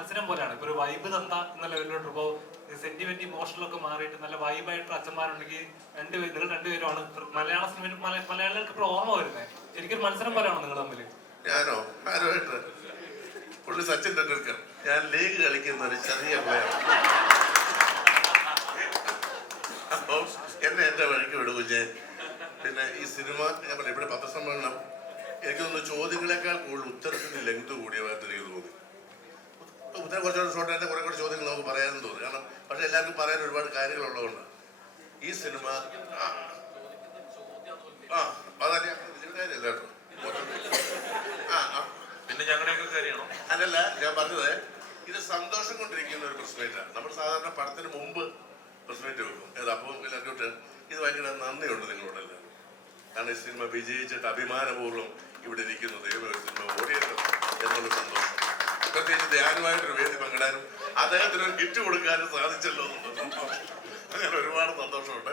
മത്സരം പോലെയാണ്. ഇപ്പൊ ഒരു വൈബ് തന്ത എന്ന ലെവലിലോട്ട് ഇപ്പോ സെന്റിമെന്റ് ഇമോഷണലൊക്കെ മാറിയിട്ട് നല്ല വൈബായിട്ട് അച്ഛന്മാരുണ്ടെങ്കിൽ നിങ്ങൾ രണ്ടുപേരുമാണ് മലയാള സിനിമയിൽ മലയാളികൾക്ക് ഇപ്പോൾ ഓർമ്മ വരുന്നത്. ശരിക്കും മത്സരം പോലെയാണോ നിങ്ങൾ തമ്മിൽ? ഞാനോ ആരുമായിട്ട്? പുള്ളി സച്ചിൻ ടെണ്ടുൽക്കർ, ഞാൻ ലീഗ് കളിക്കുന്ന ഒരു ചെറിയ പ്ലെയർ. അപ്പൊ എന്റെ വഴിക്ക് വിടും കുഞ്ഞെ. പിന്നെ ഈ സിനിമ ഞാൻ പറയാം, ഇവിടെ പത്രസമ്മേളനം എനിക്ക് തോന്നുന്നു ചോദ്യങ്ങളെക്കാൾ കൂടുതൽ ഉത്തരത്തിന് ലെങ്ത് കൂടിയതായിട്ട് എനിക്ക് തോന്നി. ഉത്തരം കുറച്ചുകൂടെ ഷോർട്ടായിട്ട് കുറെ കൂടെ ചോദ്യങ്ങൾ നമുക്ക് പറയാനും തോന്നി. കാരണം പക്ഷെ എല്ലാവർക്കും പറയാൻ ഒരുപാട് കാര്യങ്ങളുള്ളതുകൊണ്ട് ഈ സിനിമ അതല്ല കേട്ടോ. പിന്നെ ഞങ്ങളുടെയൊക്കെ കാര്യമാണോ? അല്ലല്ല, ഞാൻ പറഞ്ഞത് ഇത് സന്തോഷം കൊണ്ടിരിക്കുന്ന ഒരു പ്രസ് മീറ്റാണ്. നമ്മൾ സാധാരണ പടത്തിന് മുമ്പ് പ്രസ് മീറ്റ് വെക്കും. അപ്പം എല്ലാവരും ഇത് ഭയങ്കര നന്ദിയുണ്ട് നിങ്ങളോടല്ല. കാരണം ഈ സിനിമ വിജയിച്ചിട്ട് അഭിമാനപൂർവ്വം ഇവിടെ ഇരിക്കുന്നു. ദൈവം ഒരു സിനിമ ഓടിയത് എന്നുള്ള സന്തോഷം, പ്രത്യേകിച്ച് ധ്യാനമായിട്ടൊരു വേദി പങ്കിടാനും അദ്ദേഹത്തിന് ഒരു ഹിറ്റ് കൊടുക്കാനും സാധിച്ചല്ലോ എന്നുള്ള സന്തോഷം. അങ്ങനെ ഒരുപാട് സന്തോഷമുണ്ട്.